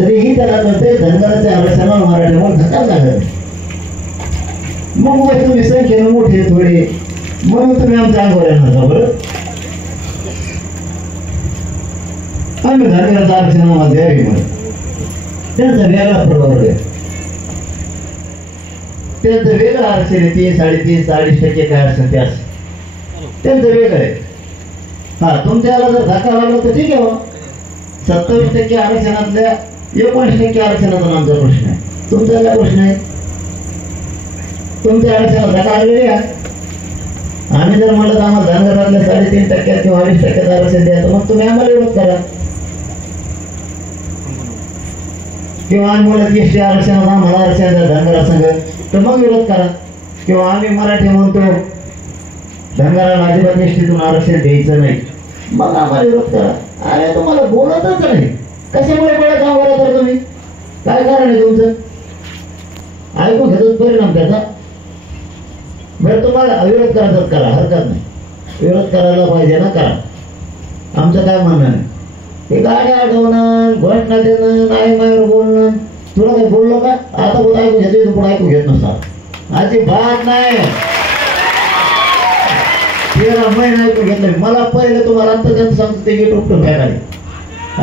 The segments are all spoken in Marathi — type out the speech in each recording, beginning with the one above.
तरीही त्याला कळते धनगराच्या आरक्षणाला मराठ्यावर धक्का लागत. मग तुम्ही संख्येनं मोठे थोडे म्हणून तुम्ही आमच्या अंगावर येणार का बरं? आम्ही धनगराच्या आरक्षणाला द्यावी म्हणून त्यांचा वेगळा प्रभाव आहे. त्यांचं वेगळं आरक्षण आहे. 3, 3.5, 40% काय आरक्षण ते असं त्यांचं वेगळं आहे. हा तुमच्याला जर धक्का लागला तर ठीक आहे. 27% आरक्षणातल्या 19% आरक्षणाचा आमचा प्रश्न आहे. तुमचा प्रश्न आहे तुमच्या आरक्षणाला धक्का लागलेली आहे. आम्ही जर म्हणलं तर आम्हाला धनगरातल्या 3.5% किंवा 20% आरक्षण द्यायचं मग तुम्ही आम्हाला विरोध करा. किंवा आम्ही बोलत एसटी आरक्षणाला आम्हाला आरक्षण द्या धनगरा संघ तर मग विरोध करा. किंवा आम्ही मराठी म्हणतो धनगराला अजिबात निश्चितून आरक्षण द्यायचं नाही मग आम्हाला विरोध करा. अरे तुम्हाला बोलतच नाही कशामुळे बोलत आहोत तर तुम्ही काय कारण आहे तुमचं? ऐकून घेतोच परिणाम त्याचा. बरं तुम्हाला विरोध करायचा करा हरकत नाही. विरोध करायला पाहिजे ना करा. आमचं काय म्हणणं आहे हे गाडी अडवणं घोषणा देणं नाही मायर बोलणं तुला काही बोललो का? आता कुठं ऐकून घेतो तू पुढे ऐकून घेत नसता अजिबात नाही. 13 महिने ऐकून घेतलं. मला पहिलं तुम्हाला आता त्यांचं सांगतो ते गेट उपटून फेकायला.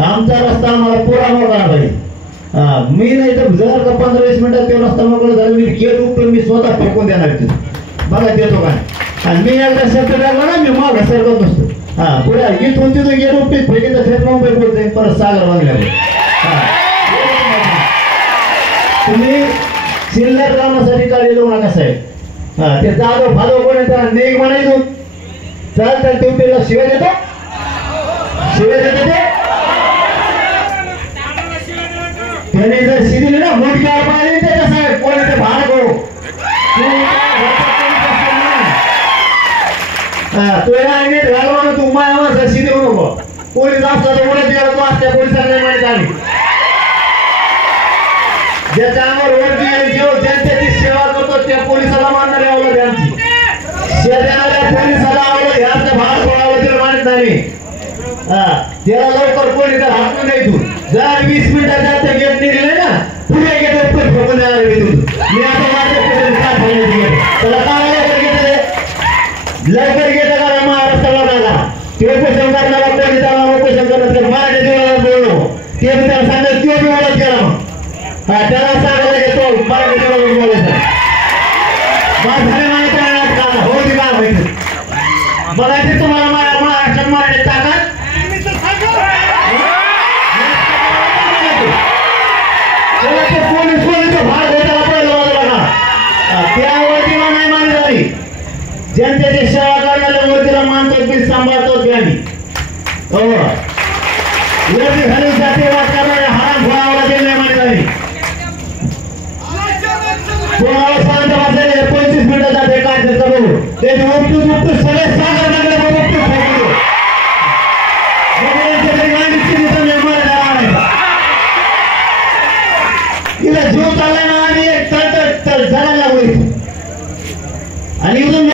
आमचा रस्ता आम्हाला पुरा मोकळा पाहिजे. मी नाही तर जर का 15-20 मिनिटात ते रस्ता मोकळा झाला मी गेट उपटून मी स्वतः फेकून देणार बघा देतो काय. आणि मी एकदा शब्द लागला ना मी माग सरकत नसतो. पुढे इथून तिथून गेलो फेकीचं फेक मुंबई बोलतोय परत सागर बांधल्यावर. तुम्ही शिल्लक कामासाठी काळजी देऊ नका साहेब. ते जाधव फादव कोण आहे त्याला नेक म्हणायचो चल तर ड्युटीला शिवाय देतो शिवाय देतो त्याने जर शिकले ना मोठ्या पाहिजे त्याच्या साहेब कोण ते भाडं करू तू माया शिदेऊ नको. पोलीस असला तर ओळख गेला तू असल्या पोलिसांना माहित आली ज्याच्या अंगावर ओळख जनतेची सेवा करतो त्या पोलिसाला मानणारी आवडत आमची. शेजाऱ्या पोलिसाला आवडत ह्याच्या भाग सोडावं तिला मानित नाही. त्याला लवकर पोलीस हातून नाही तू जर 20 मिनिटात गेट निघले ना पुढे गेट फेकून देणार मी आता त्याला काय लवकर घेत करा महाराष्ट्राला जागा ते उपोषण करणारा कोणी त्याला उपोषण करत मराठी जीवनाला बोललो ते मी त्याला सांगत किंवा मी ओळख केला मग त्याला सांगायला घेतो मराठी जीवनाला बोलायचं झाले माहिती हो ती काय माहिती बघायचे तुम्हाला महाराष्ट्रात मराठी ताकद पोलीस भाग होता पहिला बघा त्यावरती नाही मान्य झाली. जनतेची सेवा करणाऱ्या मूर्तीला मानतो की सांभाळतो ज्ञानी हो विरोधी झाली जातीवाद करणाऱ्या हराम घोळावाला गेले मान्य झाली. 25 मिनिटाचा ते काय करतो ते उपटून सगळे सागर